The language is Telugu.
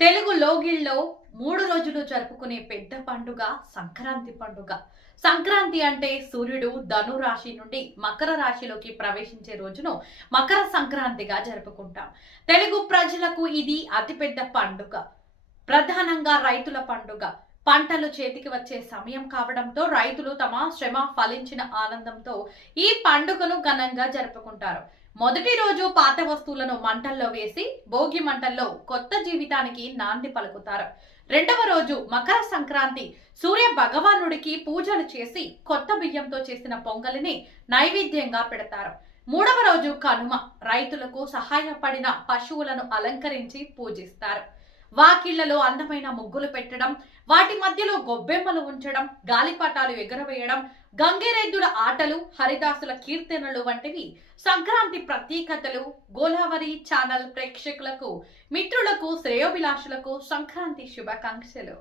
తెలుగు లోగిల్లో మూడు రోజులు జరుపుకునే పెద్ద పండుగ సంక్రాంతి పండుగ. సంక్రాంతి అంటే సూర్యుడు ధను రాశి నుండి మకర రాశిలోకి ప్రవేశించే రోజును మకర సంక్రాంతిగా జరుపుకుంటాం. తెలుగు ప్రజలకు ఇది అతిపెద్ద పండుగ. ప్రధానంగా రైతుల పండుగ. పంటలు చేతికి వచ్చే సమయం కావడంతో రైతులు తమ శ్రమ ఫలించిన ఆనందంతో ఈ పండుగను ఘనంగా జరుపుకుంటారు. మొదటి రోజు పాత వస్తువులను మంటల్లో వేసి భోగి మంటల్లో కొత్త జీవితానికి నాంది పలుకుతారు. రెండవ రోజు మకర సంక్రాంతి. సూర్య భగవానుడికి పూజలు చేసి కొత్త బియ్యంతో చేసిన పొంగలిని నైవేద్యంగా పెడతారు. మూడవ రోజు కనుమ. రైతులకు సహాయపడిన పశువులను అలంకరించి పూజిస్తారు. వాకిళ్ళలో అందమైన ముగ్గులు పెట్టడం వాటి మధ్యలో గొబ్బెమ్మలు ఉంచడం గాలిపటాలు ఎగరవేయడం గంగిరెద్దుల ఆటలు హరిదాసుల కీర్తనలు వంటివి సంక్రాంతి ప్రత్యేకతలు గోదావరి ఛానల్ ప్రేక్షకులకు మిత్రులకు శ్రేయోభిలాషులకు సంక్రాంతి శుభాకాంక్షలు.